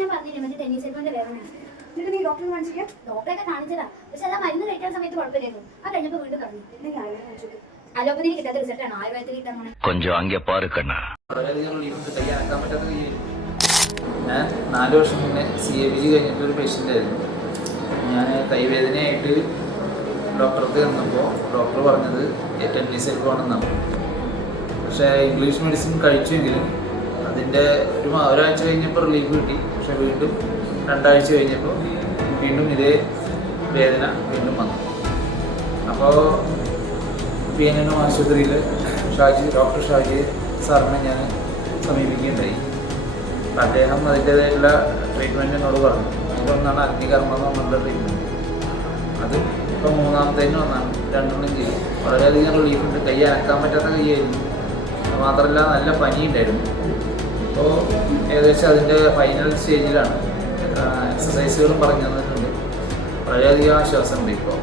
ഞാൻ പറഞ്ഞില്ലേ മറ്റേ ടെന്നീസ് എൽബോന്റെ വേദന. എന്നിട്ട് നീ ഡോക്ടറെ കാണിച്ചില്ല? ഡോക്ടറൊക്കെ കാണിച്ചതാ, പക്ഷെ അതാ മരുന്ന് കഴിക്കാൻ സമയത്ത് കുഴപ്പമില്ലായിരുന്നു. ആ കഴിഞ്ഞപ്പോ വീണ്ടും പറഞ്ഞു. അലോപ്പതിയിൽ കിട്ടാത്ത റിസൾട്ടാണ് ആയുർവേദത്തിൽ കിട്ടാൻ. ഞാൻ 4 വർഷം മുന്നേ CABG കഴിഞ്ഞിട്ട് ഒരു പേഷ്യൻ്റ് ആയിരുന്നു. ഞാൻ കൈവേദനയായിട്ട് ഡോക്ടർക്ക് ചെന്നപ്പോൾ ഡോക്ടർ പറഞ്ഞത് ടെന്നീസ് എൽബോണെന്നാണ്. പക്ഷേ ഇംഗ്ലീഷ് മെഡിസിൻ കഴിച്ചുവെങ്കിലും അതിൻ്റെ ഒരാഴ്ച കഴിഞ്ഞപ്പോൾ റിലീഫ് കിട്ടി. പക്ഷെ വീണ്ടും 2 ആഴ്ച കഴിഞ്ഞപ്പോൾ വീണ്ടും ഇതേ വേദന വീണ്ടും വന്നു. അപ്പോൾ PNM ആശുപത്രിയിൽ ഡോക്ടർ ഷാജി സാറിനെ ഞാൻ സമീപിക്കുകയുണ്ടായി. അദ്ദേഹം അതിൻ്റേതായിട്ടുള്ള ട്രീറ്റ്മെൻറ്റ് എന്നോട് പറഞ്ഞു. അതിലൊന്നാണ് അഗ്നികർമ്മ എന്ന് പറഞ്ഞുള്ള ട്രീറ്റ്മെൻറ്റ്. അത് ഇപ്പോൾ 3ാമത്തേന് വന്നാണ്. 2 ചെയ്യും. വളരെയധികം റിലീഫുണ്ട്. കൈ അനക്കാൻ പറ്റാത്ത കൈയായിരുന്നു. മാത്രമല്ല നല്ല പനിയുണ്ടായിരുന്നു. ഇപ്പോൾ ഏകദേശം അതിൻ്റെ ഫൈനൽ സ്റ്റേജിലാണ്. എക്സസൈസുകളും പറഞ്ഞു തന്നിട്ടുണ്ട്. വളരെയധികം ആശ്വാസമുണ്ട് ഇപ്പോൾ.